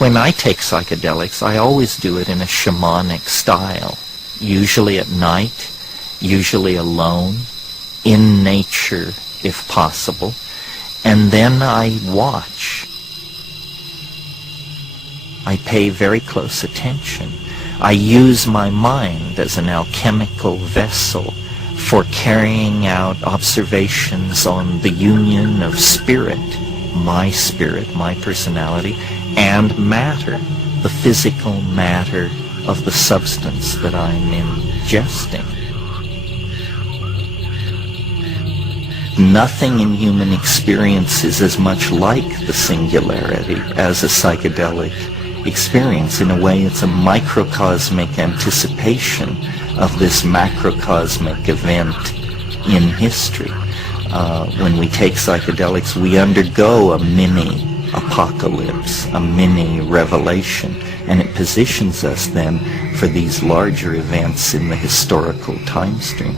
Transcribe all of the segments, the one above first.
When I take psychedelics, I always do it in a shamanic style, usually at night, usually alone, in nature if possible, and then I watch. I pay very close attention. I use my mind as an alchemical vessel for carrying out observations on the union of spirit, my personality, and matter, the physical matter of the substance that I'm ingesting. Nothing in human experience is as much like the singularity as a psychedelic experience. In a way, it's a microcosmic anticipation of this macrocosmic event in history. When we take psychedelics, we undergo a mini apocalypse, a mini revelation, and it positions us then for these larger events in the historical time stream.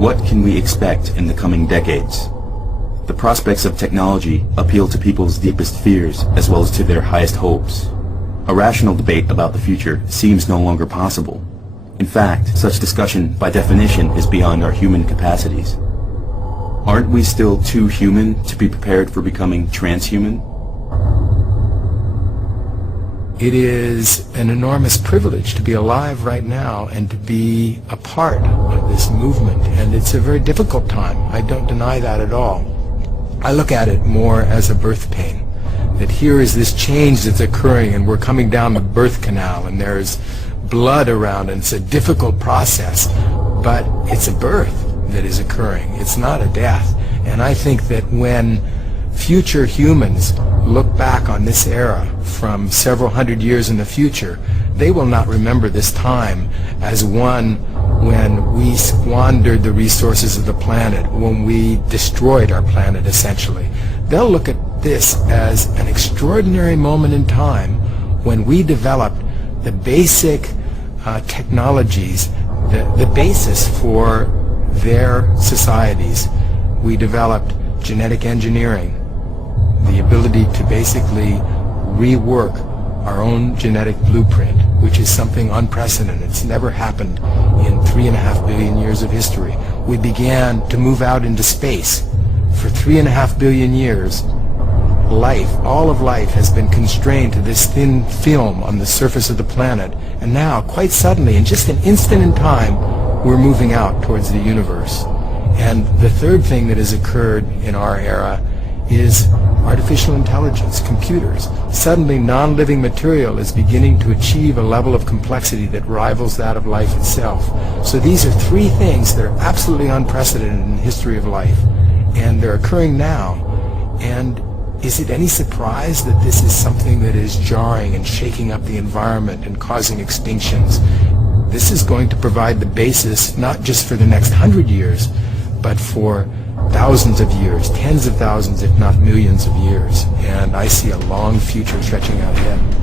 What can we expect in the coming decades? The prospects of technology appeal to people's deepest fears as well as to their highest hopes. A rational debate about the future seems no longer possible. In fact, such discussion by definition is beyond our human capacities. Aren't we still too human to be prepared for becoming transhuman? It is an enormous privilege to be alive right now and to be a part of this movement, and it's a very difficult time. I don't deny that at all. I look at it more as a birth pain, that here is this change that's occurring and we're coming down the birth canal and there's blood around and it's a difficult process, but it's a birth that is occurring. It's not a death. And I think that when future humans look back on this era from several hundred years in the future, they will not remember this time as one when we squandered the resources of the planet, when we destroyed our planet essentially. They'll look at this as an extraordinary moment in time when we developed the basic technologies, the basis for their societies. We developed genetic engineering, the ability to basically rework our own genetic blueprint, which is something unprecedented. It's never happened in 3.5 billion years of history. We began to move out into space. For 3.5 billion years, life, all of life, has been constrained to this thin film on the surface of the planet. And now, quite suddenly, in just an instant in time, we're moving out towards the universe. And the third thing that has occurred in our era is artificial intelligence, computers. Suddenly, non-living material is beginning to achieve a level of complexity that rivals that of life itself. So these are three things that are absolutely unprecedented in the history of life, and they're occurring now. And is it any surprise that this is something that is jarring and shaking up the environment and causing extinctions? This is going to provide the basis not just for the next 100 years, but for thousands of years, tens of thousands, if not millions of years. And I see a long future stretching out ahead.